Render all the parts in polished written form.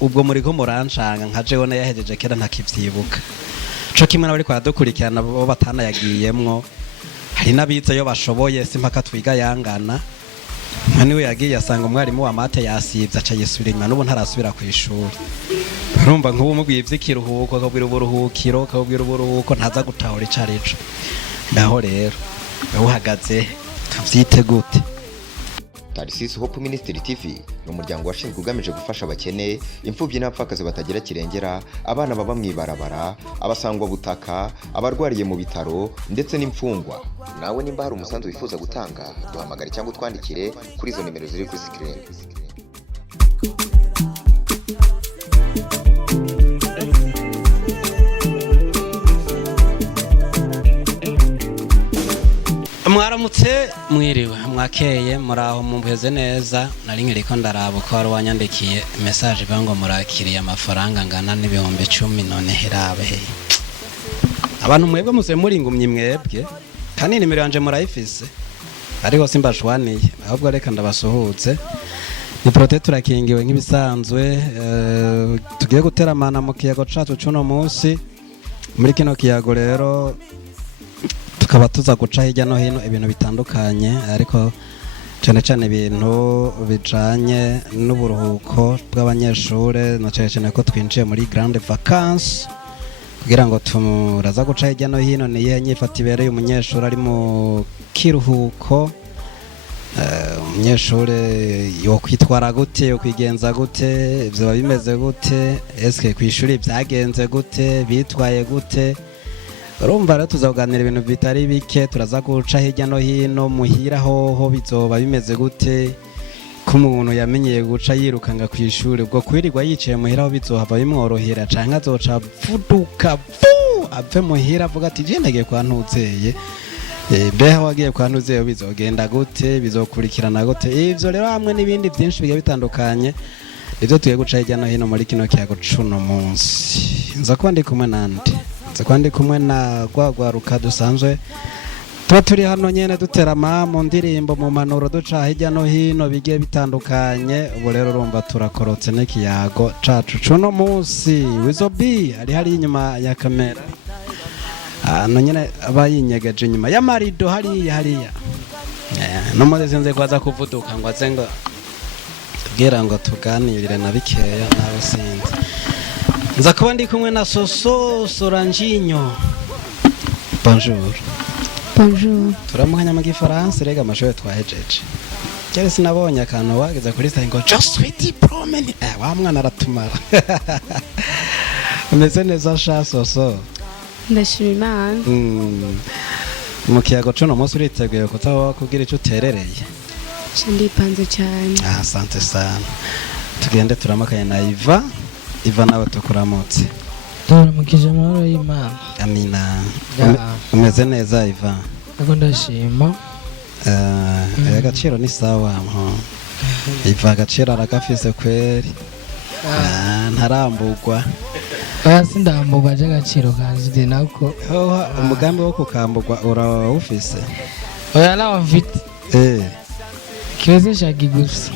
ubwo muriko murancanga nka jewe na yahejeje kera ntakivyibuka co kimwe n'abari kwaradukurikirana bo batana yagiyemwo hari n'abize yo bashoboye simpaka twiga yangana mwani we yagiye asanga umwarimu wa mate yasivye aca yisubira inyuma n'ubu ntarasubira ku ishuri urumva nk'ubu mubwiye ivy'ikiruhuko akabwira uburuhukiro akabwira uburuhuko ntaza gutahura icarico naho rero uhagaze tuvyite gute. Tarisisi Hope Ministry TV ni umuryango washinzwe ugamije gufasha abakene, imfubyi n'abapfakazi batagira kirengera, abana baba mwibarabara, abasangwa butaka, abarwariye mu bitaro ndetse n'imfungwa. Nawe nimba hari umusanzu wifuza gutanga, duhamagare cyangwa utwandikire kuri izo nimero ziri kuri screen. Mwaramutse mwiriwe mwakeye muraho mumpeze neza nari nkiriko ndaraba ko wari wanyandikiye message bango murakiriye amafaranga ngana n'ibihumbi 10 none herabe he abantu mwebwe muze muri ngumye mwebwe kandi nimero yanje murayifise ariko simbashwaniye ahubwo reka ndabasuhuze ni prote turakingiwe nk'ibisanzwe tugiye guteramana mu kiyago cacu cuno munsi muri kino kiyago rero tukaba tuza guca hirya no hino ibintu bitandukanye ariko cyane cyane ibintu bijanye n'uburuhuko bw'abanyeshure na cyane ko twinjiye muri grande vacances kugira ngo turaza guca hirya no hino niye nyifata ibereye umunyeshure ari mu kiruhuko umunyeshure yo kwitwara gute yo kwigenza gute ivyo bimeze gute eske kwishuri byagenze gute bitwaye gute. Urumva rero tuzaganira ibintu bitari bike turaza guca hirya no hino muhira hoho bizoba bimeze gute ko umuntu yamenyeye guca yirukanga ku ishuri ubwo kwirirwa yicaye muhira ho bizohava bimworohera canke azoca vuduka ave muhira avuga ati je ndagiye kwa ntuzeye beho wagiye kwa ntuzeye bizogenda gute bizokurikirana gute ivyo rero hamwe n'ibindi byinshi bigiye bitandukanye ivyo tugiye guca hirya no hino muri kino kiyago cuno munsi nza kuba ndi kumwe nande kwandi kumwe na gwagwaruka dusanzwe tuba turi hano nyene duterama mu ndirimbo mu manuro duca hirya no hino bigiye bitandukanye ubu rero urumva turakorotse n'ikiyago cacu cuno munsi wizobi ari hari inyuma ya kamera no nyene abayinyegeje inyuma ya marido hariya no muze sinze kwaza kuvuduka ngo azengo tugira ngo tuganirire na bikeya nawe sinzi nza kuba ndi kumwe na Soso Soranjinyo. Bonjour. Bonjour. Turamukanya mu gifaransa rega amashoye twahejeje. Cyari sinabonye akantu wageze kuri site ngo je suis diplômé. Wa mwana aratumara. Umeze neza sha Soso. Ndashima. Mu kiyago cuno munsi uriteguye kutaho kugira ico uterereye. Ndipanze cyane. Asante sana. Tugende turamakanye na Iva nawe tukuramutse. Turamukije amahoro y'Imana. Amina. Umeze neza Iva? Ako ndashima. Agaciro ni sawa mho. Iva agaciro aragafise kweri. Ntarambugwa. Basi ndambugwa agaciro kanjye nako. Umugambi wo kukambugwa urawufise? Oya nawe mfite. Kiweze shaki gusa.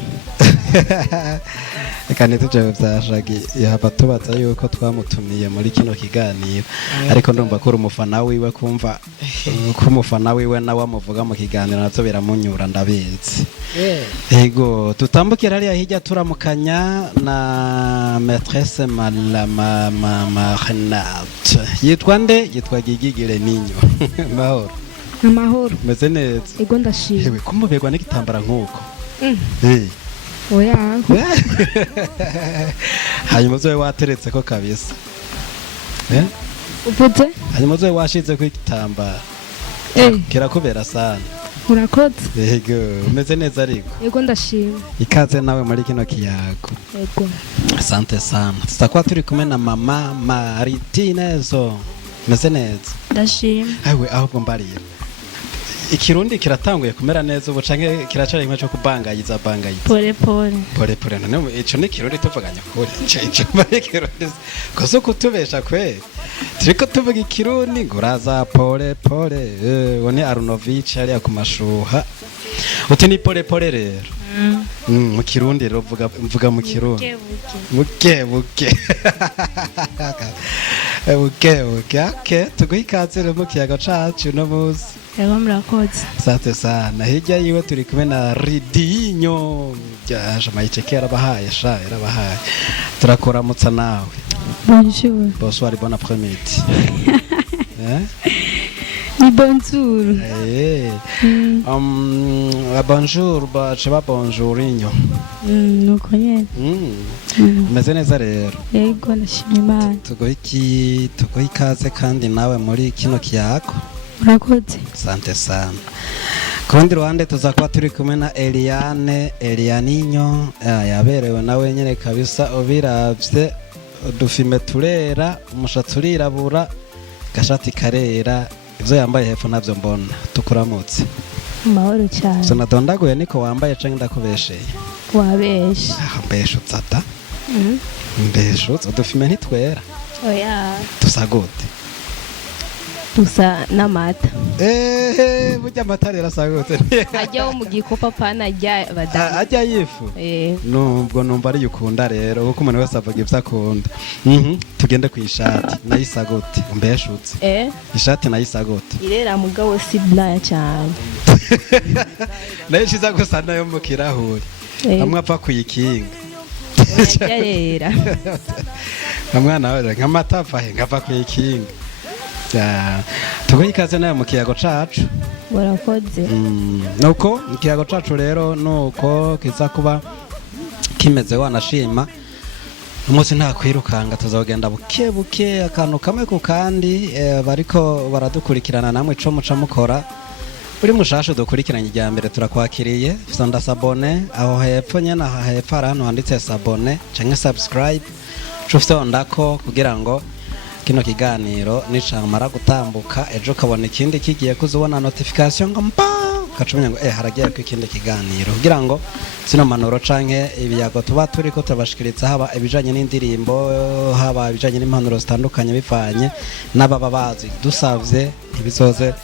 Kandi tuje byashagi yaba tubaza yuko twamutumiye muri kino kiganiro ariko ndumva ko umufana wiwe kumva ko umufana wiwe nawe amuvuga mu kiganiro nazo biramunyura ndabizi. Ego tutambukira hariya hirya turamukanya na maîtresse mama Renate yitwa nde yitwa Gigigire Ninyo. Mahoro amahoro meze neza ego ndashima yewe kumubegwa n'igitambara nkuko oya hanyuma zoe wateretse ko kabisa uvuze hanyuma zoe washize ko igitambara kirakubera sana urakoze yego umeze neza ariko ego ndashima ikaze nawe muri kino kiyago ego asante sana tutakuwa turi kumwe na mama Maritinezo meze neza ndashima awe ahubwo mbarira ikirundi kiratanguye kumera neza ubu canke kiracari kimwe cyo kubangayiza pole none ico ni kirundi tuvuganya kuri ico muri kirundi koso kutubesha kwe turiko tuvuga ikirundi nguraza pole wone Arunovich ari akumashuha uti ni pole rero mu kirundi rero mvuga mu kirundi buke buke okay tuguha ikaze rero mu kiyago cacu no muzi Ego murakoze. Asante sana. Hirya yiwe turi kumwe na Ridinyo. Jaje mayicheke yarabahaye sha yarabahaye. Turakuramutsa nawe. Bonjour. Bonsoir et bon après-midi. Ni bonjour. Bonjour cheba bonjourinyo. Nuko nyene. Meze neza rero. Yego ndashimye Imana. Tuguha ikaze kandi nawe muri kino kiyako. Murakoze. Asante sana. Kurundi ruhande tuzakuba turi kumwe na Elianinyo yaberewe nawe nyene kabisa ubiravye udufime turera umushatsi urirabura gashati karera ivyo yambaye hepfo navyo mbona tukuramutse mahoro cyane so nadondaguye niko wambaye canke ndakubesheye wabeshe mbeshutsa ta mbeshutsa udufime ntitwera oya tusagute tusa n'amata burya amata rero asagutse ajyaho mu gikopa pana ajya badamu ajya yifu nubwo numva ari ukunda rero kuko umuntu wese avuga ibyo akunda tugende ku ishati nayisagute mbeshutse ishati nayisagute irera mugabo si blaya cyane nayo shiza gusa nayo mu kirahuri hamwe apfa kuyikinga yarera kamwana we nkamata afahe ngapfa kuyikinga tuguha ikaze nawe mu kiyago cacu murakoze nuko mu kiyago cacu rero nuko kiza kuba kimeze wanashima umunsi nta kwirukanga tuzogenda buke buke akantu kamwe ku kandi bariko baradukurikirana namwe ico muca mukora uri mushasha dukurikiranye ijya mbere turakwakiriye sonda sabone aho hepfo nyene aha hepfo hari hano handitse sabone canke subscribe cufite ondako kugira ngo kino kiganiro nicamara gutambuka ejo kabona ikindi kigiye kuzubona notification ngo mpa kacumenya ngo haragiye ko ikindi kiganiro kugira ngo sino manoro canke ibiyago tuba turi ko turabashikiritsa haba ibijanye n'indirimbo haba ibijanye n'impanuro zitandukanye bivanye n'ababa bazi dusavye ntibizoze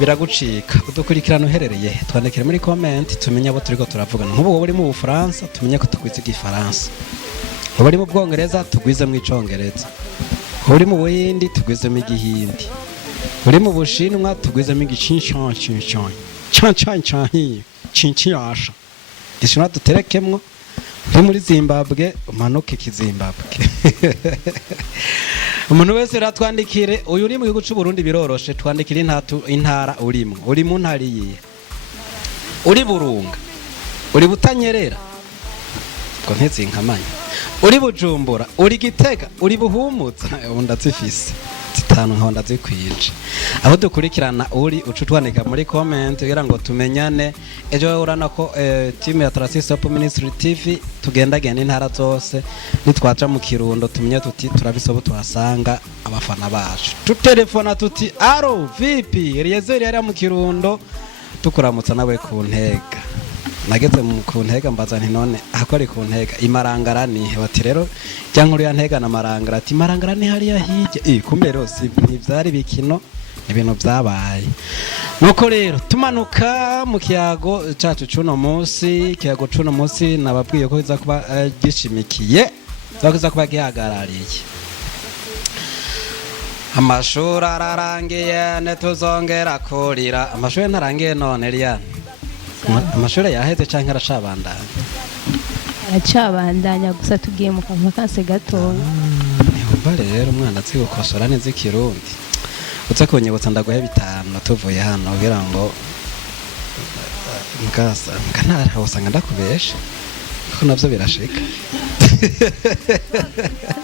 biragucika udukurikirana uherereye twandikire muri comment tumenye abo turiko turavugana nk'ubu wowe uri mu Bufaransa tumenye ko tugwiza igifaransa wowe uri mu Bwongereza tugwize mu Icongereza uri mu Buhindi tugwizemo igihindi uri mu Bushinwa tugwizemo igicinchon gishobora duterekemwo uri muri Zimbabwe umanuke kizimbabwe umuntu wese ratwandikire uyu uri mu gihugu cy'u Burundi biroroshe twandikire intara urimo uri mu ntari yiye uri Burunga uri Butanyerera ngo ntezinkamanya uri Bujumbura uri Gitega uri Buhumutsa ndazifise zitanu nkaho ndazikwije aho dukurikirana uri ucutwanika muri comment kugira ngo tumenyane ejo urana ko team ya Tracis Top Ministry TV tugendagenda intara zose nitwaca mu Kirundo tumenye tuti turabisobo tuhasanga abafana bacu tutelefona tuti aro vipi Eliezer yari mu Kirundo tukuramutsa nawe ku ntega nageze mu kuntega mbaza nti none akori kuntega imarangarani bati rero cyankuru ya ntega na marangara ati marangarani hari yahije kumbe rero si ntivyari bikino ibintu byabaye nuko rero tumanuka mu kiyago cacu cuno munsi kiyago cuno munsi nababwiye ko iza kuba gishimikiye zakuza kuba gihagarariye amashuri ararangiye netuzongera kurira amashuri ntarangiye none Eliane amashuri yaheze canke aracabandanya aracabandanya gusa tugiye mu kavakanse gatoya niba rero umwana azi gukosora neza ikirundi utse kunyibutsa ndaguhe 5 tuvuye hano kugira ngo mukasa kanara usanga ndakubesha ko navyo birashika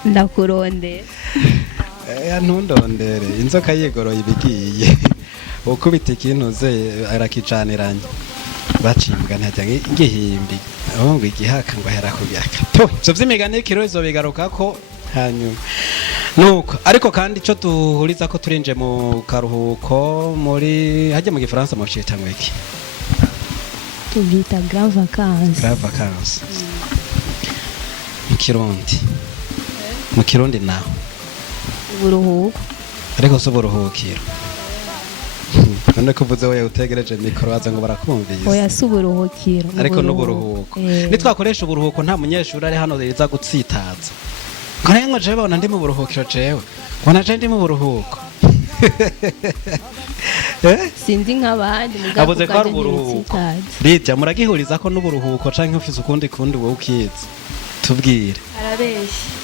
ndakuronde ntundondere inzoka yigoroye ibigiye ukubita ikintu ze arakicaniranye bacimbwa ntajya ngihimbi aho ngo igihaka ngo hera kubyaka to byo vy'imigani kirozo bigaruka ko hanyuma nuko ariko kandi ico duhuriza ko turinje mu karuhuko muri haje mu gifaransa mu cita mwiki tubita grand vacances mu kirundi naho uburuhuko ariko so buruhukiro none kuvuze wowe utegereje mikoro waza ngo barakumvise oya si uburuhukiro ariko n'uburuhuko nitwakoresha uburuhuko nta munyeshuri ari hano riza gutsitaza ngo nayo ngo jewe babona ndi mu buruhukiro jewe ubona je ndi mu buruhuko sinzi nk'abandi abuze ko ari uburuhuko Lydia muragihuriza ko n'uburuhuko canke ufise ukundi wowe ukizi tubwire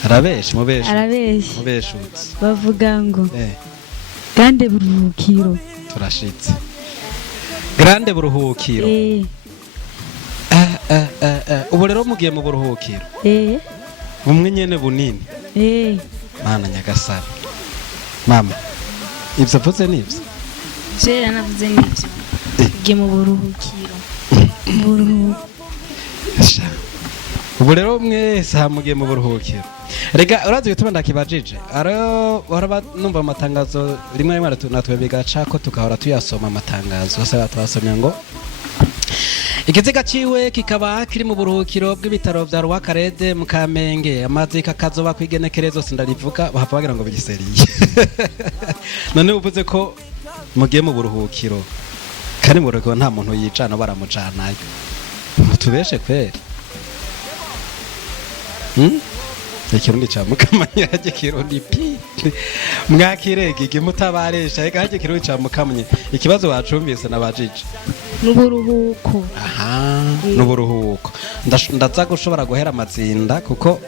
arabeshi mubeshutse bavuga ngo grande buruhukiro turashitse grande buruhukiro ubu rero mugiye mu buruhukiro bumwe nyene bunini mana nyagasara mama ivyo vuze nivyo jera navuze nivyo ngiye mu buruhukiro ubu rero mwese hamugiye mu buruhukiro rega urazi bituma ndakibajije araba numva amatangazo rimwe natwe bigaca ko tukahora tuyasoma amatangazo hose twasomye ngo ikiziga ciwe kikaba kiri mu buruhukiro bw'ibitaro vya Rwakarede mu Kamenge amazi kakazoba kwigenekerezo sindarivuga bahava bagira ngo bigiseriye none uvuze ko mugiye mu buruhukiro kandi mu rugo nta muntu yicana baramujanayo mutubeshe kweri ikirundi ca mukamanya haje kirundi pi mwakirege igimutabaresha ega haje kirundi ca mukamanya ikibazo wacumbise nabajije n'uburuhuko n'uburuhuko ndaza gushobora guhera amazinda kuko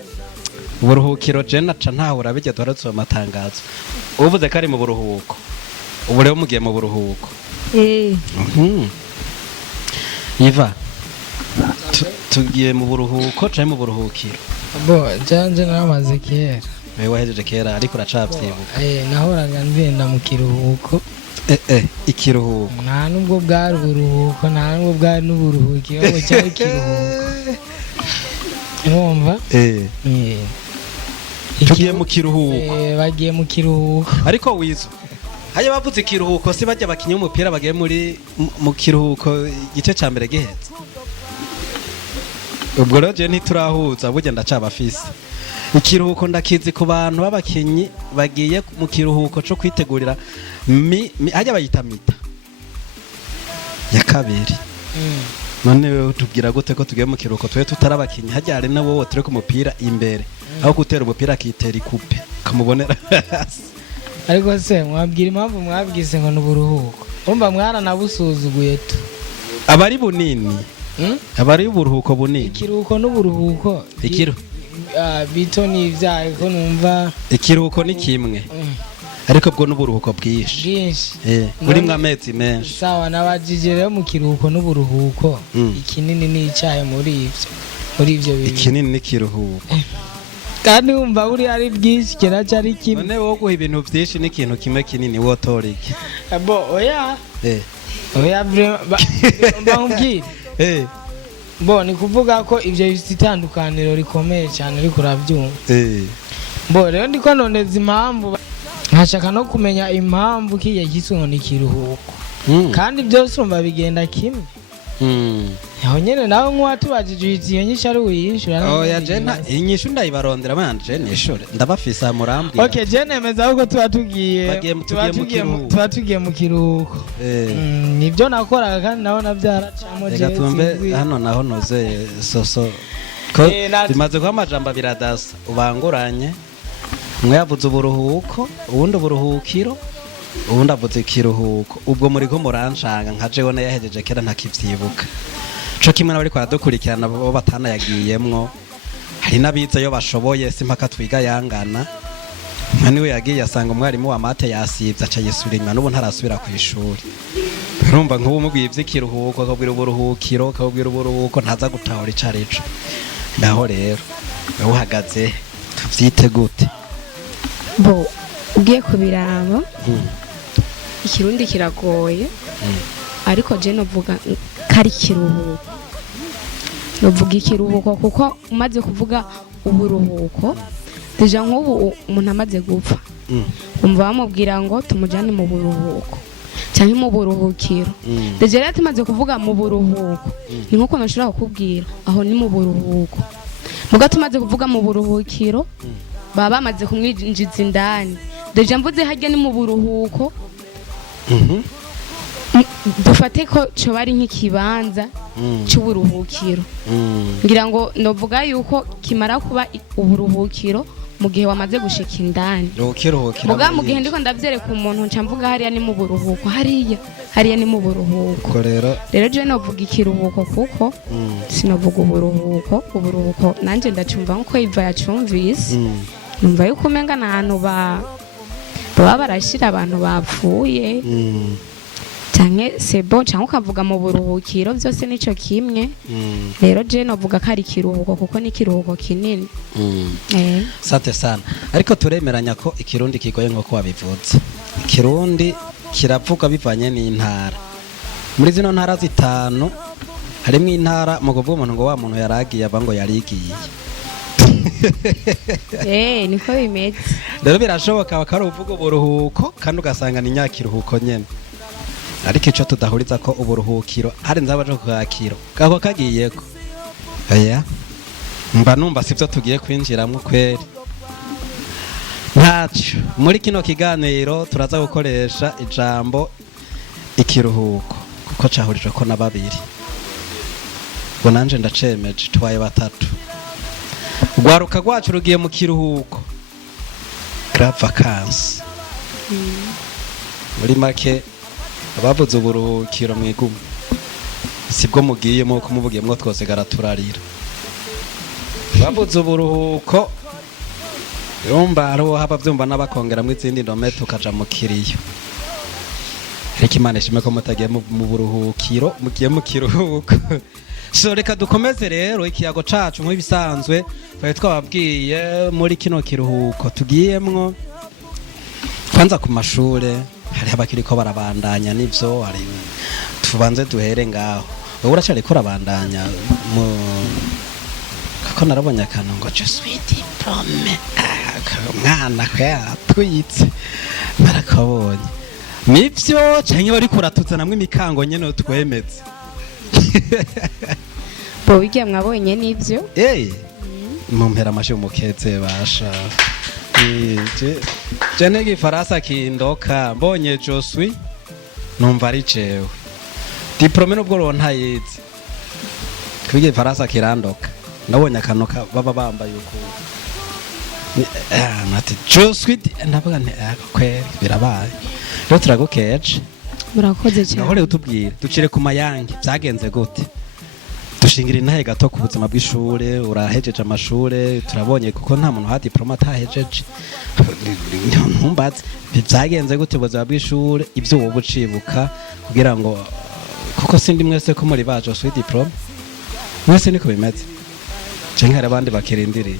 uburuhukiro je naca ntahura bijya doratse amatangazo uvuze ko ari mu buruhuko ubu rero mugiye mu buruhuko Iva tugiye mu buruhuko canke mu buruhukiro bo janje namaze kera wewe wahejeje kera ariko uracavyibuka nahoraga ngenda mu kiruhuko ikiruhuko nta nubwo bwari uburuhuko nta nubwo bwari n'uburuhukiro ngo cyari ikiruhuko urumva tugiye mu kiruhuko bagiye mu kiruhuko ariko wizo haya bavuze ikiruhuko si bajya bakinye umupira bagiye mu kiruhuko igice ca mbere gihetse ubwo rero je ntiturahuza burya ndacabafise ikiruhuko ndakizi ku bantu b'abakinyi bagiye mu kiruhuko co kwitegurira hajya bayita mita ya kabiri none wewe tubwira gute ko tugiye mu kiruhuko twe tutarabakinyi hajya hari na wowe turi ku mupira imbere aho gutera umupira akitera ikupe kamubonera ariko se mwabwira impamvu mwabwise ngo n'uburuhuko umva mwaranabusuzuguye tu abari bunini abari uburuhuko bunini ikiruhuko n'uburuhuko bito n'ivyaye ko numva ikiruhuko ni kimwe ariko bwo n'uburuhuko bwinshi muri mwamezi menshi sawa nabajije rero mu kiruhuko n'uburuhuko ikinini n'icaye muri ivyo bintu ikinini n'ikiruhuko kandi wumva buri ari bwinshi kiraca ari kimwe none wowe guha ibintu vyinshi n'ikintu kimwe kinini wotoriki oya mbambwire bo ni kuvuga ko ivyo bifite itandukaniro rikomeye cyane ariko uravyumva bo rero ndiko nondeza impamvu nkashaka no kumenya impamvu kiye giswe ni kiruhuko kandi byose urumva bigenda kimwe aho nyene nawe nk'uwatubajije iyo nyinshi ari uyishura oya jena inyishu ndayibarondera manje nishure ndabafise amurambwira okay je nemeza ko tuba tugiye mu kiruhuko nibyo nakoraga kandi naho nabyaracamo je tumbe hano naho noze soso ko bimaze kuba amajambo biradasa ubanguranye umwe yavuze uburuhuko ubundi uburuhukiro ubundi avuze ikiruhuko ubwo muri ko muranshanga nka jewe na yahejeje kera ntakivyibuka co kimwe n'abari kwaradukurikirana bo batanayagiyemwo hari n'abize yo bashoboye simpaka twiga yangana niwe yagiye asanga umwarimu wa mate yasivye aca yisubira inyuma n'ubu ntarasubira ku ishuri urumva nk'ubu umubwiye ivy'ikiruhuko akabwira uburuhukiro akabwira uburuhuko ntaza gutahura ico arico naho rero wowe uhagaze tuvyite gute bo ugiye kubiraba ikirundi kiragoye ariko je novuga kari kiruhuko novuga ikiruhuko kuko umaze kuvuga uburuhuko deja nk'ubu umuntu amaze gupfa umva bamubwira ngo tumujane mu buruhuko cyangwa mu buruhukiro deja rero tumaze kuvuga mu buruhuko ni nkuko nashobora kukubwira aho ni mu buruhuko muga tumaze kuvuga mu buruhukiro baba bamaze kumwinjiza indani deja mvuze hajya ni mu buruhuko dufate ko cyo bari nk'ikibanza cy'uburuhukiro ngira ngo novuga yuko kimara kuba uburuhukiro mu gihe wamaze gushika indani muga mu gihe ndiko ndavyereka umuntu nca mvuga hariya ni mu buruhuko hariya ni mu buruhuko rero je novuga ikiruhuko kuko sinovuga uburuhuko nanje ndacumva nko Iva yacumvise numva yuko umenga n'ahantu baba barashira abantu bapfuye canke sebo canke ukavuga mu buruhukiro byose nico kimwe rero je novuga ko ari ikiruhuko kuko ni ikiruhuko kinini sate sana ariko turemeranya ko ikirundi kigoye nk'uko wabivuze ikirundi kiravuga bivanye n'intara muri zino ntara zitanu harimo intara mu kuvuga umuntu ngo wa muntu yaragiye ava ngo yarigiye niko bimeze rero birashoboka bakari uvuga uburuhuko kandi ugasanga ni nyakiruhuko nyene ariko ico tudahuriza ko uburuhukiro hari nzabaje kukakiro kako kagiyeko aya mba numva sivyo tugiye kwinjiramwo kweri ntaco muri kino kiganiro turaza gukoresha ijambo ikiruhuko kuko cahurijwe ko na babiri ngo nanje ndacemeje twaye batatu rwaruka rwacu rugiye mu kiruhuko grave vacances muri make abavuze uburuhukiro mwigumu sibwo mugiyemo ko muvugiyemo twose garaturarira bavuze uburuhuko yumva ariho haba byumva n'abakongeramwo izindi ndome tukaja mu kiriyo ariko Imana ishime ko mutagiye mu buruhukiro mugiye mu kiruhuko so reka dukomeze rero ikiyago cacu nk'ibisanzwe twari twababwiye muri kino kiruhuko tugiyemwo kwanza ku mashure hari abakiriko barabandanya nivyo hari tubanze duhere ngaho wowe uracari ko rabandanya mu kako narabonye akantu ngo je suis diplômé mwana twitse barakabonye nivyo canke bari kuratutsa namwe imikango nyene twemeze bo wigiye mwabonye nivyo mumpera amashe mukeze basha jene gifaransa kindoka mbonye josui numva ari jewe diplome nubwo rontayizi kwige gifaransa kirandoka nabonye akanoka baba bambaye uko nati josui ndavuga nti kweri birabaye rero turagukeje murakoze cyane naho rero utubwire ducire ku mayange byagenze gute dushingira intahe gato ku buzima bw'ishure urahejeje amashure turabonye kuko nta muntu ha diploma atahejeje ntumbaze byagenze gute ubuzima bw'ishure ibyo wowe ucibuka kugira ngo kuko sindi mwese ko muri baje sui diploma mwese niko bimeze canke hari abandi bakirindiriye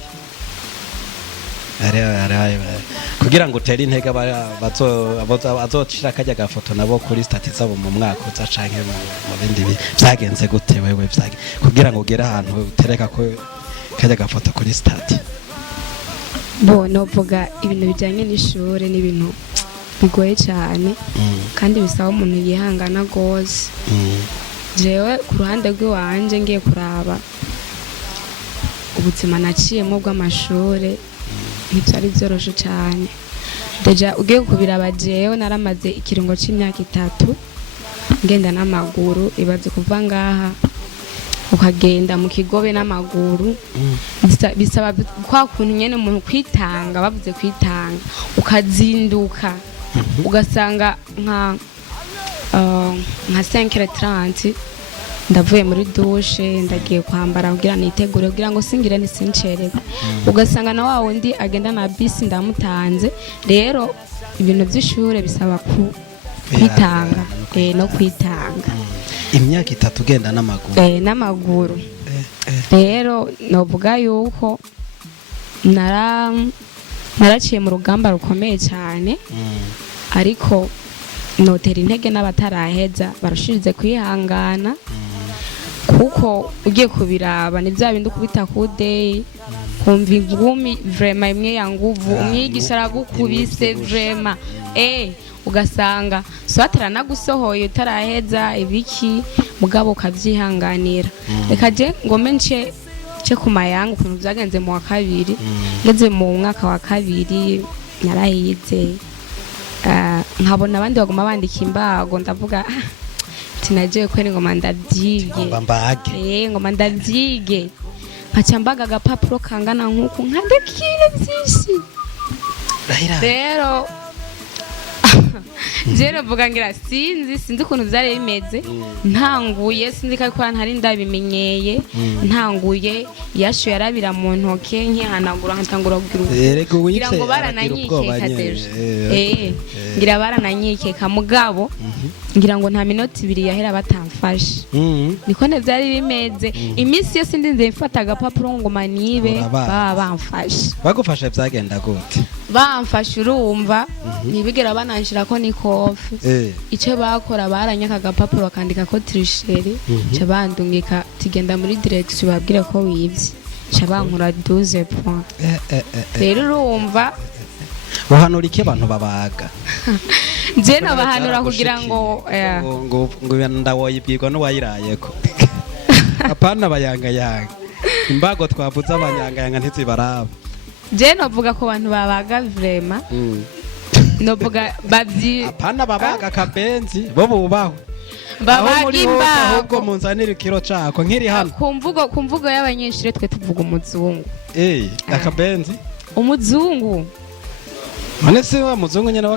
kugira ngo utere intege bazocira kajya gafoto nabo kuri stati zabo mu mwaka uza canke mu bindi byagenze gute wewe kugira ngo ugere ahantu utereka ko kajya gafoto kuri stati bo novuga ibintu bijanye n'ishure n'ibintu bigoye cyane kandi bisaba umuntu yihangana gose jewe ku ruhande rw'iwanje ngiye kuraba ubuzima naciyemo bw'amashure ntibyari byoroshe cyane deja ugiye kubiraba jewe naramaze ikiringo c'imyaka 3 ngenda n'amaguru ibaze kuva ngaha ukagenda mu kigobe n'amaguru bisaba kwa kuntu nyene umuntu kwitanga bavuze kwitanga ukazinduka ugasanga nka 5:30 ndavuye muri douche ndagiye kwambara kugira nitegure kugira ngo singire nisincereke ugasanga na wa wundi agenda na bisi ndamutanze rero ibintu by'ishure bisaba kwitanga no kwitanga imyaka 3 ugenda n'amaguru n'amaguru rero novuga yuko naraciye mu rugamba rukomeye cyane ariko notera intege n'abataraheza barushirize kwihangana kuko ugiye kubiraba ni bya bindi ukubita kudeyi kumva ingumi vrema imwe ya nguvu umwigisha aragukubise vrema ugasanga swatara nagusohoye utaraheza ibiki mugabo ukavyihanganira reka je ngome nce ku mayanga ukuntu byagenze mu wa kabiri ngeze mu mwaka wa kabiri narahize nkabona abandi baguma bandika imbago ndavuga ati nagiye kwera ngoma ndabyige ngoma ndabyige nkaca mbaga agapapuro kangana nk'uku nkandikire byinshi rero jero vuga ngira sinzi ukuntu byari bimeze ntanguye sinzi ko ntari ndabimenyeye ntanguye yasho yarabira mu ntoke nkihanagura nkatangura kugira ngo barananyikeka ngira barananyikeka mugabo ngira ngo nta minota 2 yahera batamfashe niko ne byari bimeze iminsi yose ndinze mfata agapapuro ngo manibe bamfashe bagufasha byagenda gute bamfashe urumva ntibigera bananshira ko ni kofi icyo bakora baranyaka agapapuro bakandika ko tricherie cyo bandungika tigenda muri direction babwire ko wivye cyo bankura 12 points rero urumva bahanura iki abantu babaga je no bahanura kugira ngo ndawoyibwirwa no wayirayeko apana bayanga imbago twavuze abanyanga ntizibaraba je no vuga ko abantu babaga vraiment no vuga bavyi apana babaga kabenzi bo bubaho babaga imbago ahubwo munzanira ikiro cako nkiri hano kumvugo y'abanyeshuri twe tuvuga umuzungu akabenzi umuzungu Mane se wa muzungu nyene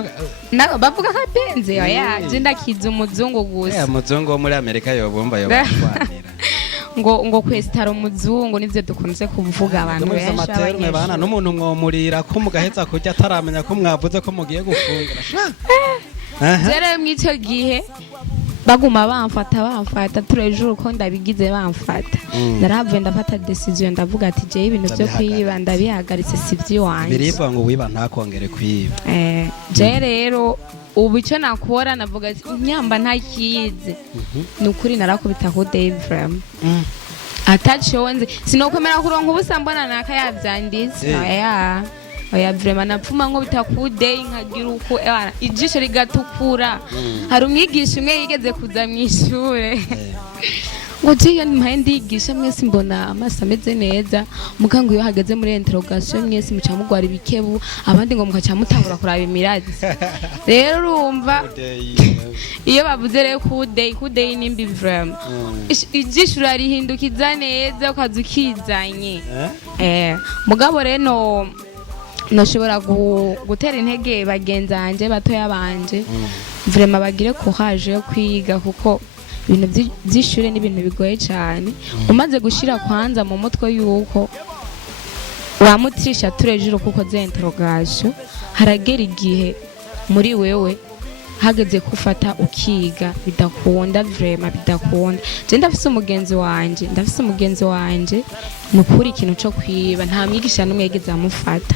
na bavuga kabenzi oya je ndakiza umuzungu gusa muzungu wo muri Amerika yobomba yobashwanira ngo kwestara umuzungu nivyo dukunze kuvuga abantu benshi abanyeshuri bana n'umuntu mwomurira ko mugaheza kurya ataramenya ko mwavuze ko mugiye gufungura zere mw'icyo gihe baguma bamfata turejuru ko ndabigize bamfata naravuye ndafata decision ndavuga ati je ibintu byo kwiba ndabihagaritse sivyi wanje birivuga ngo wiba ntakongere kwiba je rero ubu icyo nakora navuga ati nyamba ntakiyize nukuri narakubita ko David atachonze sinokwemera kuronka ubusa mbona nakayavyanditse oya vraiment napfuma ngo bitakude nkagira uko ijisho rigatukura hari umwigisha umwe yigeze kuza mwishure ngo jiya mpaye ndigisha mwese mbona amaso ameze neza mugango iyo hageze muri interrogation mwese muca mugwara ibikebu abandi ngo mukaca mutangura kuraba imirazi rero urumva iyo bavuze rero kude nimbi vraiment ijisho rarihindukiza neza ukazukizanye mugabo reno noshobora gutera intege bagenzanje batoya banje vraiment bagire courage yo kwiga kuko ibintu by'ishure n'ibintu bigoye cyane umaze gushira kwanza mu mutwe yuko wamutrisha turejuru kuko ze interrogation haragera igihe muri wewe hageze kufata ukiga bidakunda vraiment bidakunda je ndafise umugenzi wanje nukuri ikintu cyo kwiba nta mwigisha numwe yigeze amufata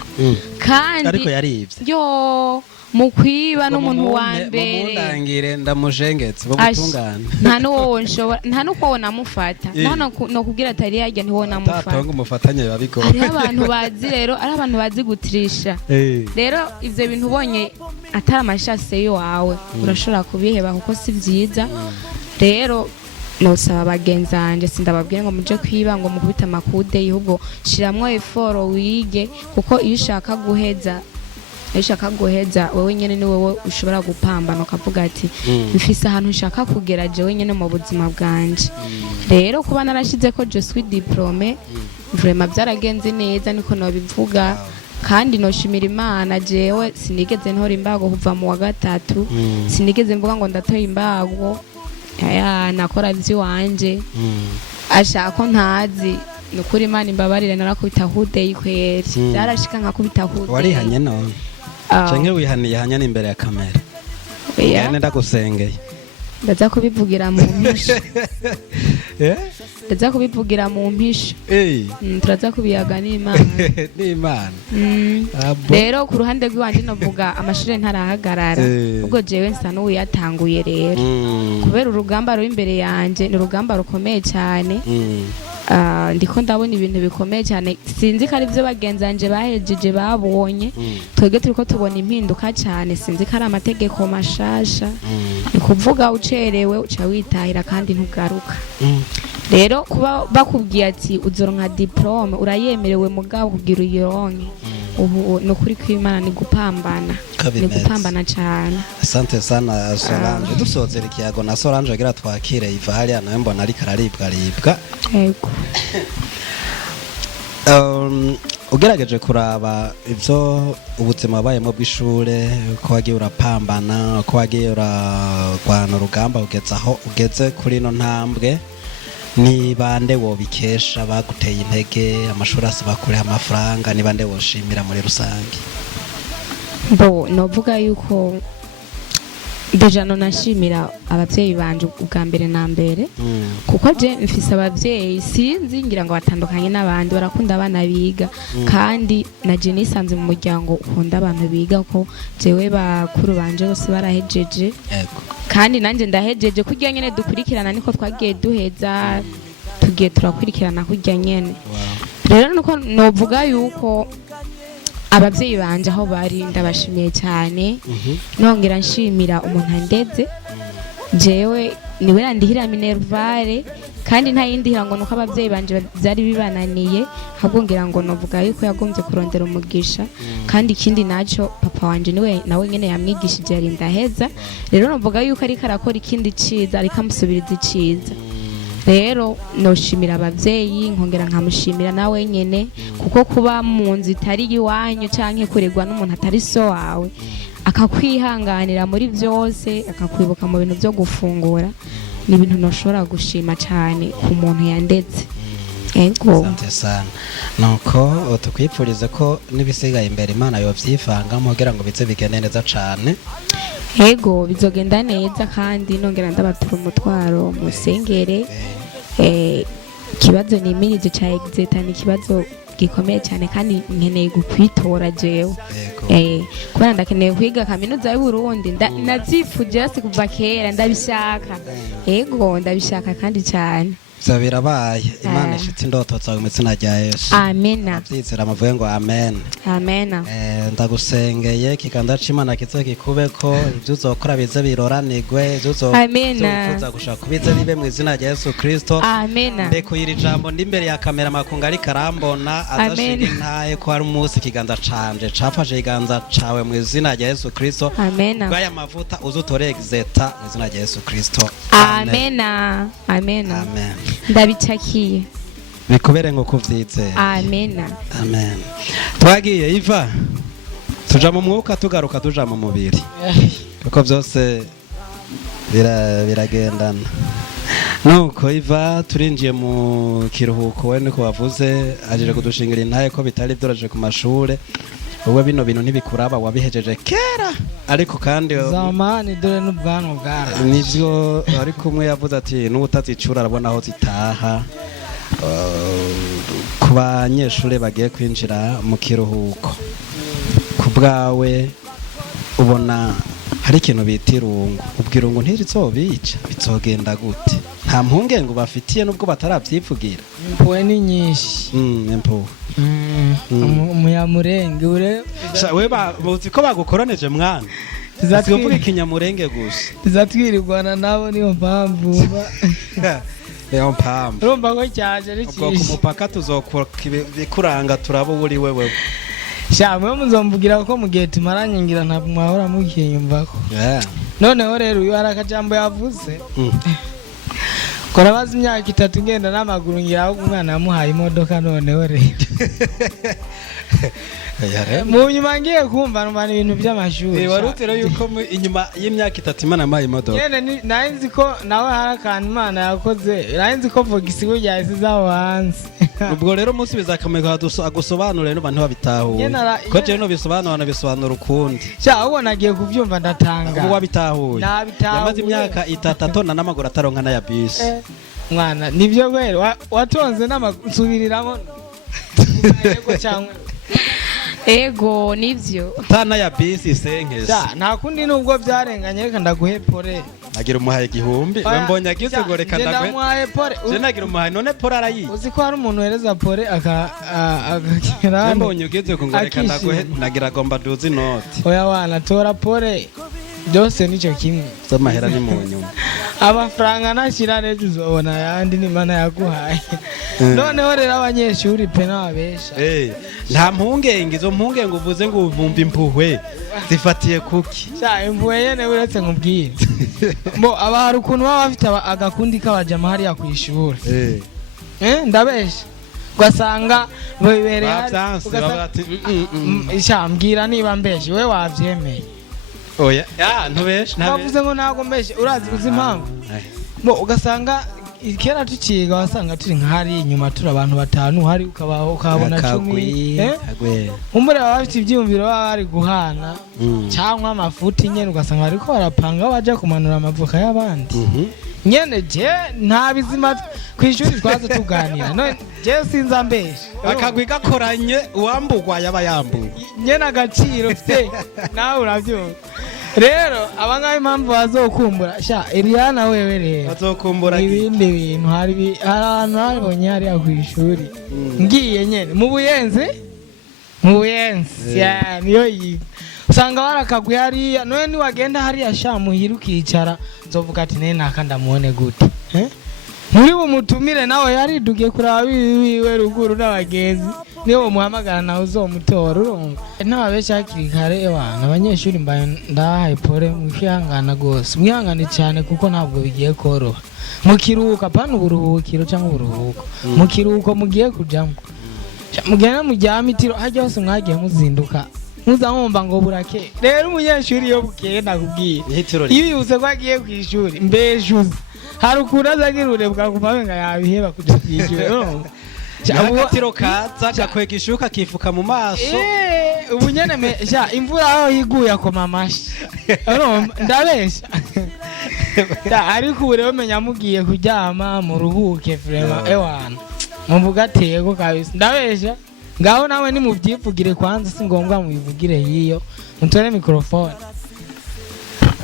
kandi ariko yarivye yo mu kwiba n'umuntu wa mbere mundangire ndamujengetse bo gutungana nta nuko namufata no kugira atari yajya ntiwo namufata tatonga umufatanye babiko ari abantu bazi rero ari abantu bazi gutrisha rero ivyo bintu ubonye atari amashase yawe urashobora kubiheba kuko si vyiza rero nosaba bagenzanje sindababwire ngo muje kwiba ngo mukubita makude y'ubwo shiramwo effort wige kuko iyo ushaka guheza wewe nyene ni wewe ushobora gupambana ukavuga ati mfise ahantu ushaka kugera jewe nyene mu buzima bwanje rero kuba narashize ko je suis diplômé vraiment byaragenze neza niko nobivuga kandi noshimira Imana jewe sinigeze ntora imbago kuva mu wa gatatu sinigeze mvuga ngo ndatoye imbago nakora ivy'iwanje ashaka ntazi nukuri Imana imbabarire narakubita hude yikweri byarashika nkakubita hude warihanye none canke wihaniye hanya imbere ya kamera yane ndagusengeye ndaza kubivugira mu mpisho ndaza kubivugira mu mpisho turaza kubiyaga n'Imana rero ku ruhande rw'iwanje novuga amashuri ntarahagarara ubwo jewe nsa n'uyatanguye rero kubera urugamba ruri imbere yanje ni urugamba rukomeye cyane ndiko ndabona ibintu bikomeye cyane sinzi ko ari byo bagenzanje bahejeje babonye twege turiko tubona impinduka cyane sinzi ko ari amategeko mashasha ni kuvuga ucerewe uca witahira kandi ntugaruka rero kuba bakubwiye ati uzoronka diplome urayemerewe mugabo kugira uyironke ubu no kuri kw'Imana ni gupambana ni gupambana cyane. Asante sana Solange. Dusozera ikiyago na Solange agira twakire Iva hariya nawe mbona ariko araribwa. Yego. Ugerageje kuraba ivyo ubuzima wabayemo bw'ishure ko wagiye urapambana ko wagiye uragwana urugamba ugeze aho ugeze kuri no ntambwe, ni bande wobikesha baguteye intege amashuri asaba kure amafaranga, ni bande woshimira muri rusange? Novuga yuko deja nashimira abavyeyi banje ubwa mbere na mbere, kuko je mfise abavyeyi sinzi ngira ngo batandukanye n'abandi, barakunda abana biga kandi naje nisanze mu muryango ukunda abantu biga, ko jewe bakuru banje bose barahejeje kandi nanje ndahejeje, kurya nyene dukurikirana niko twagiye duheza tugiye turakurikirana kurya nyene. Rero nuko novuga yuko abavyeyi banje aho bari ndabashimiye cyane, nongera nshimira umuntu andeze jewe niwe randihira minervare, kandi nta yindi hirango nuko abavyeyi banje byari bibananiye, ahubwo ngira ngo novuga yuko yagombye kurondera umugisha, kandi ikindi naco papa wanje niwe nawe nyene yamwigishije yari ndaheza. Rero novuga yuko ariko arakora ikindi ciza, ariko amusubiriza iciza. Rero noshimira abavyeyi, nkongera nkamushimira nawe nyene, kuko kuba mu nzu itari iwanyu canke kuregwa n'umuntu atari so wawe, akakwihanganira muri byose, akakwibuka mu bintu byo gufungura, ni ibintu noshobora gushima cyane ku muntu yandetse. Ego. Asante sana. Nuko tukwipfurize ko nibisigaye imbere Imana yovyivangamo kugira ngo bize bigende neza cane. Ego bizogenda neza, kandi nongera ndabatura umutwaro musengere. Kibazo nimirije ca exeta ni kibazo gikomeye cyane, kandi nkeneye gukwitora jewe. Kubera ndakeneye kwiga kaminuza y'u Burundi, navyifuje kuva kera, ndabishaka. Ego ndabishaka kandi cyane. Vyo birabaye. Imana ishitse indoto zawe mu izina rya Yesu. Amena. Navyizera amavuye ngo amen. Amena. Ndagusengeye kiganda c'Imana kize kikubeko, ivyo uzokora bize biroranigwe, ivyo uzofuza gushaka kubize bibe mu izina rya Yesu Kristo. Amena. Ndeko iri jambo ndi imbere ya kamera makunga ari karambona, azashira intaye ko hari umunsi kiganda canje cafashe iganza cawe mu izina rya Yesu Kristo. Amena. Bwaya mavuta uzutore exeta mu izina rya Yesu Kristo. Amena. Amena. Amen. Ndabicakiye bikubere ngo kuvyitse. Amena. Amen. Twagiye Iva, tuja mu mwuka tugaruka tuja mu mubiri, kuko byose biragendana. Nuko Iva turinjiye mu kiruhuko, we niko wavuze aje kudushingira intaye ko bitari byoraje ku mashure, ubwo bino bintu ntibikuraba wabihejeje kera, ariko kandi zamani dore n'ubwanwa bwara nivyo, ariko umwe yavuze ati n'ubutazicura arabona aho zitaha. Ku banyeshure bagiye kwinjira mu kiruhuko, ku bwawe ubona hari ikintu bita irungu, ubwirungu ntirizobica, bizogenda gute? Nta mpungenge bafitiye nubwo bataravyivugira? impuwe ni nyinshi. Impuwe umunyamurenge we bavuze ko bagukoroneje mwana, tuvuga ikinyamurenge gusa, tuzatwirirwana nabo, niyo mpamvu niyo mpamvu urumva ko cyaje ari ubwo ku mupaka tuzokuranga turabo uri wewe. Shamwe muzomvugira ko mu gihe tumaranye ngira ntabwo mwahora mukiyumvako. Noneho rero uyu hari akajambo yavuze, kora bazi imyaka 3 ngenda n'amaguru ngira aho umwana yamuhaye imodoka. Noneho rero mu nyuma ngiye kumva numva ibintu by'amashuri, warutero yuko inyuma y'imyaka 3 Imana yamuhaye imodoka. Nyene narinzi ko nawe hari akantu Imana yakoze, narinzi ko vogisigo ryahise zaho hanze. Ubwo rero umunsi bizakameka agusobanurire n'abantu babitahuye, ko je no bisobanura ukundi. Sha ubona agiye kuvyumva ndatanga. Ubu wabitahuye? Yamaze imyaka 3 atona n'amaguru ataronka na ya bisi. Mwana nivyo kwero watonze n'amasubiriramo. Yego cyangwa ego nivyo tana ya bisi senkeze. Nta kundi nubwo byarenganye, reka ndaguhe pore. Agira umuhaye 1000, we mbonye agize ngo reka ndaguhe pore. Je nagira umuhaye, none pore arayi. Uzi ko hari umuntu wereza pore akakira. Mbonye ugize ngo reka ndaguhe, nagira gomba duzi note. Oya wana tora pore. byose nico kimwe z'amahera ni mu nyuma amafaranga nashira nejo uzobona yandi n'Imana yaguhaye noneho rero abanyeshuri pe n'ababesha nta mpungenge izo mpungenge uvuze ngo uvumba impuhwe zifatiye kuki sha impuhwe nyene uretse nkubwire bo aba hari ukuntu baba bafite agakundi k'abajama hariya kw'ishuri ndabesha ugasanga bibereye mbwira niba mbeshe we wavyemeye oya ntubeshe bavuze ngo ntago mbeshe urazi uzi impamvu bo ugasanga kera tuciga wasanga turi nk'ahari inyuma turi abantu batanu hari ukabona 10 umbure baba bafite ibyiyumviro baba bari guhana cyangwa amafuti nyene ugasanga bariko barapanga baja kumanura amavuka y'abandi nyene je nta bizima kw'ishuri twaze tuganira none je sinza mbeshe akagwi gakoranye uwambugwa yaba yambuwe nyene agaciro fite nawe uravyumva rero abangaba impamvu bazokumbura sha Eliana wewe rero bazokumbura ibindi bintu hari ahantu habonye hariya kw'ishuri ngiye nyene mu buyenzi niyo yiga usanga barakagwi hariya none niwagenda hariya sha muhira ukicara nzovuga ati nene naka ndamuone gute muri bumutumire nawe yaridugiye kuraba wiwe ruguru n'abagenzi niyo muhamagara nawe uzomutora urumva ntababesha hakiri kare abana abanyeshuri mbaye ndahaye pole mwihangana gose mwihangane cyane kuko ntabwo bigiye koroha mukiruhuka apana uburuhukiro cyangwa uburuhuko mukiruhuko mugiye kujamo mugenda mujyama itiro hajya hose mwagiye muzinduka muzamumva ngo burake rero umunyeshuri yo bukeye nakubwiye iyo yuze ko agiye ku ishuri mbeshuze hari ukuntu azagira urebwa kumabenga yabiheba kujya agatiro kaza gakwega ishuka kifuka mu maso ubu nyene imvura aho yiguye akoma amashi ndabesha ariko ubu rero menya mugiye kuryama muruhuke vrema ewana muvuga atego kabisa ndabesha ngaho nawe ni muvyivugire kwanza si ngombwa mubivugire hiyo mutore mikrofone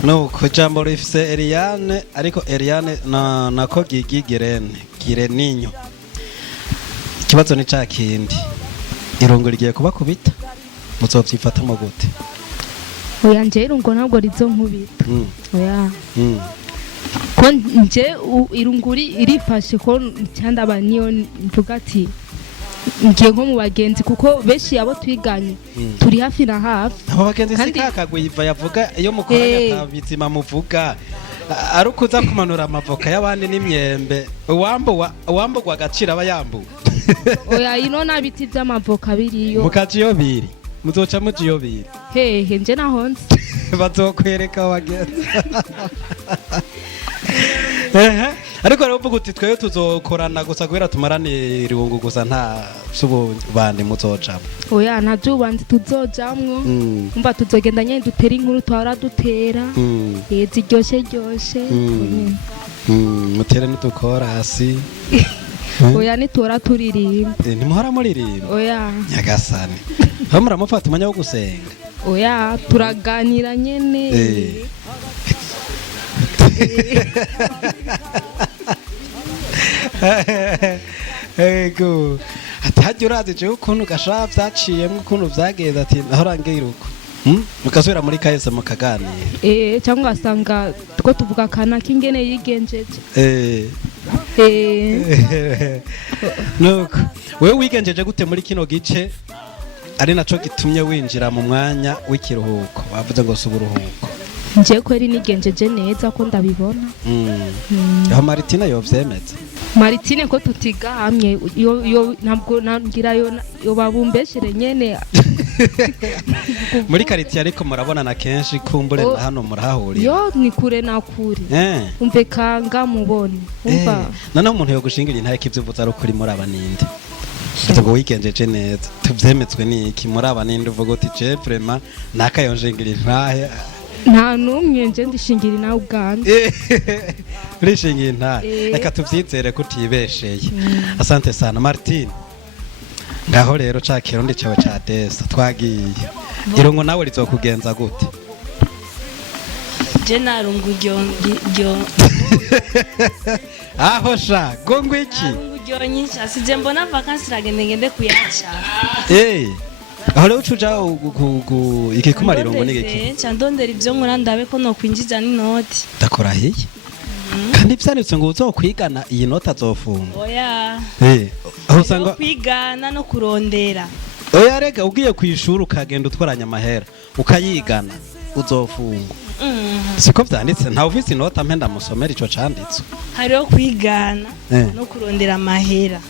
nuko jambo rifise Eliane ariko Eliane nako Gireninyo ikibazo ni ca kindi irungo rigiye kuba kubita muzovyifatamo gute oya nje irungo ntabwo rizonkubita oya ko nje irunguri irifashe ko cyandaba niyo mvuga ati ngiye nko mu bagenzi kuko beshi abo twiganye turi hafi na hafi abo bagenzi sikakagwiva yavuga iyo mukoranya tabizima muvuga arukuza kumanura amavoka y'abandi n'imyembe uwambugwa agaciro aba yambuwe oya ino nabiti by'amavoka biriyo mukaciyo biri muzoca muciyo biri hehe nje nahonze bazokwereka abagenzi ariko rero uvuga uti twewe tuzokorana gusa kubera tumarane irungu gusa nta subandi muzocamo oya ntabyo ubandi tuzojamwo umva tuzogenda nyine dutera inkuru twara dutera ziryoshe mutere n'udukorasi oya nitora turirimba ntimuhora muririmba oya nyagasani aho muramufata umwanya wo gusenga oya turaganira nyene ego ati hajya urazi jewe ukuntu gashaka vyaciyemwo ukuntu vyageze ati nahorangira uko mukasubira muri kahise mukaganira cyangwa asanga two tuvuga kana kingene yigenjeje nuko wewe wigenjeje gute muri kino gice ari naco gitumye winjira mu mwanya w'ikiruhuko bavuze ngo si uburuhuko nje kweri nigenjeje neza ko ndabibona aho Martina yovyemeza Martine ko tutiga hamwe yo ntabwo nangira yo babumbeshere nyene muri kariti ariko murabona na kenshi kumbure hano murahahurira yo ni kure na kure umve kanga mubone umva nana umuntu yo gushingira intaye kivyivuza ari ukuri muri abaninde ngo wigenjeje neza tuvyemetswe niki muri abaninde uvuga uti je vraiment nakayonjingira intahe nta numwe nje ndishingira nawe ubwanjye urishingira intahe reka tuvyizere ko utibesheye asante sana Martine ngaho rero ca kirundi cawe ca Desa twagiye irungo nawe rizokugenza gute je narungu ryo aho sha gongo iki ryo nyinshi asije mbona vacances ragende kuyacha aho rero ucuja ikikumarira ngo nigiki nca ndondera ivyo nkora ndabe ko nokwinjiza n'inoti dakora hiye kandi vyanditse ngo uzokwigana iyi nota azofunga oya aho usanga kwigana no kurondera oya rega ugiye kwishura ukagenda utwaranya amahera ukayigana uzofungwa siko vyanditse ntawe ufise inota mpenda musomera ico canditse hariho kwigana no kurondera amahera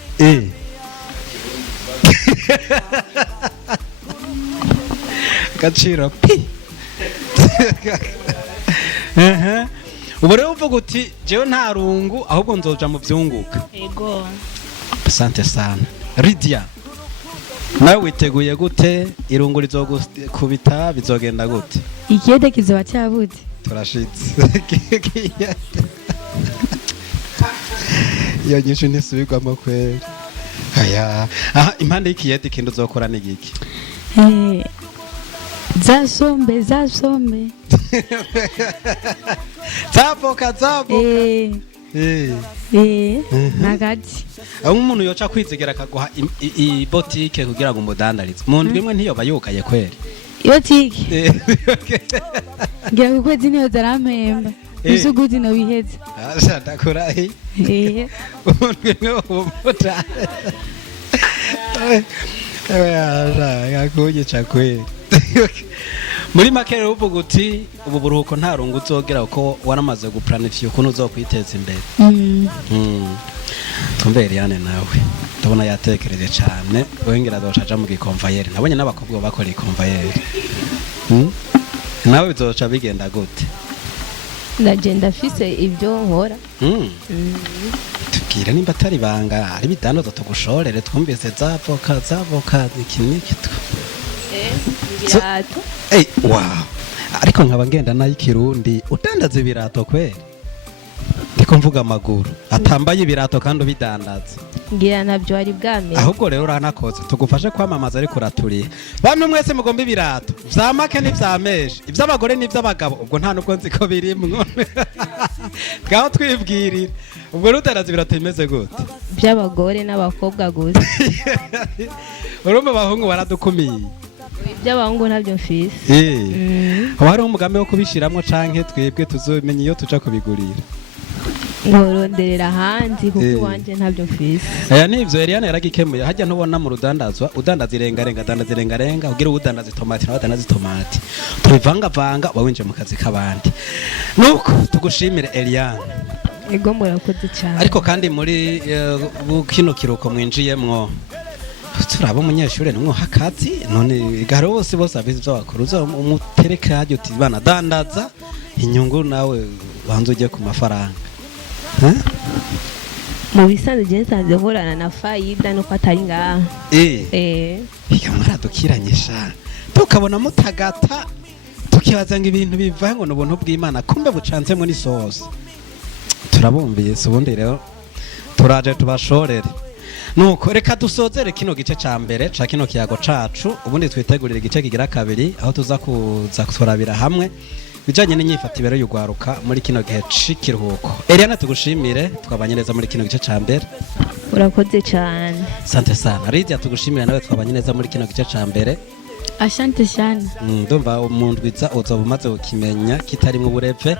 gaciro pi ubu rero uvuga uti jewe nta rungu ahubwo nzoja mu vyunguka yego asante sana Lydia nawe witeguye gute irungu rizogukubita bizogenda gute ikiyede kizoba cyabuze turashitse iyo nyinshi ntisubirwamo kweri aya impande y'ikiyede ikindi uzokora n'igiki zasombe zaboka nagati aho umuntu yoca kwizigera akaguha ibotike kugira ngo umudandarize mu ndwi imwe ntiyoba yugaye kweri botike ngira ngo kwezi niyo zarampemba isuguti no biheze ndakurahi mu ndwi imwe umuta yakunyica kweri muri make rero uvuga uti ubu buruhuko nta rungu uzogera kuko waramaze guplanifiya ukuntu uzokwiteza imbere tumbe Eliane nawe ndabona yatekereje cyane wengera azoca mu gikonvayeri nabonye n'abakobwa bakora ikonvayeri nawe bizoca bigenda gute ndagenda afise ibyo nkora tubwire nimba atari banga ari bidandaza tugushorere twumvise zavoka ikiniki ibirato wow ariko nkaba ngenda nayo ikirundi udandaza ibirato kweri ndiko mvuga amaguru atambaye ibirato kandi ubidandaza ngira nabyo ari bwame ahubwo rero uranakoze tugufashe kwamamaza ariko uraturiye bantu mwese mugomba ibirato vya make n'ivyameshe ivy'abagore n'ivy'abagabo ubwo nta nubwo nzi ko birimwo bwaho twibwirira ubwo rudandaza ibirato bimeze gute by'abagore n'abakobwa gusa urumva abahungu baradukumiye iby'abahungu ntabyo mfise haba hariho umugambi wo kubishiramwo canke twebwe tuzomenya iyo tuja kubigurira nkoronderera hanze kuko iwanje ntabyo mfise aya nivyo Eliane yaragikemuye hajya ntubona mu rudandazwa udandaza irengarenga ugira udandaza itomati nawe udandaza itomati tubivangavanga uba winjiye mu kazi k'abandi nuko tugushimire Eliane ego murakoze cyane ariko kandi muri kino kiruko mwinjiyemwo turaba umunyeshuri nimwo hakazi none garo bose abizi byo bakora uzo umutereka hajye uti bana dandaza inyungu nawe banze ujye ku mafaranga mu bisanzwe je nsanze nkorana na Faida nuko atari ngaha muradukiranyisha tukabona mutagata tukibaza ngo ibintu biva ngo n'ubuntu bw'Imana kumbe bucanzemo n'isosi turabumviye ubundi rero turaje tubashorere nuko reka dusozere kino gice ca mbere ca kino kiyago cacu ubundi twitegurira igice kigira kabiri aho tuza turabira hamwe bijanye n'inyifata ibero y'ugwaruka muri kino gihe c'ikiruhuko Eliane tugushimire twabanye neza muri kino gice ca mbere urakoze cyane sante sana Lydia tugushimire nawe twabanye neza muri kino gice ca mbere asante cyane ndumva umundwiza uzoba umaze ukimenya kitarimwe ubureve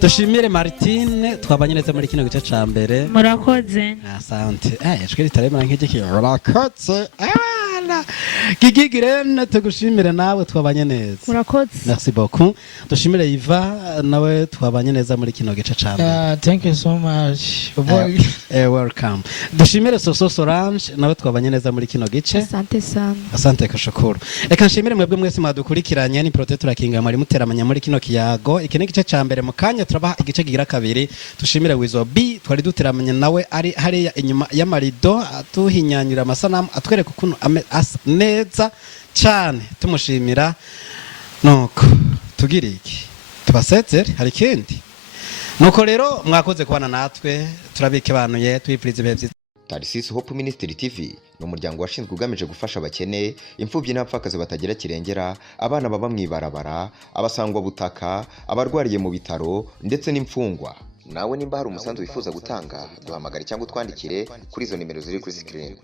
dushimire Martine twabanye neza muri kino gice ca mbere murakoze asante ijwi ritaremera nk'igiki urakoze Gigigirene tugushimire nawe twabanye neza murakoze merci beaucoup dushimire Iva nawe twabanye neza muri kino gice ca mbere thank you so much welcome dushimire Soso Solange nawe twabanye neza muri kino gice asante sana asante kushukuru reka nshimire mwebwe mwese mwadukurikiranye ni Protector King muri muteramanya muri kino kiyago iki ni gice ca mbere mu kanya turabaha igice kigira kabiri dushimire Wizo B twari duteramanya nawe ari hariya inyuma y'amarido atuhinyanyira amasanamu atwereka ukuntu neza cyane tumushimira nuko tugira iki tubasezere hari ikindi nuko rero mwakoze kubana natwe turabike banuye twipuriza ibihe byiza Tarsis Hope Ministry TV ni umuryango washinzwe ugamije gufasha abakene imfubyi n'abapfakazi batagira kirengera abana baba mwibarabara abasangwa butaka abarwariye mu bitaro ndetse n'imfungwa nawe nimba hari umusanzu wifuza gutanga duhamagare cyangwa utwandikire kuri izo nimero ziri kuri screen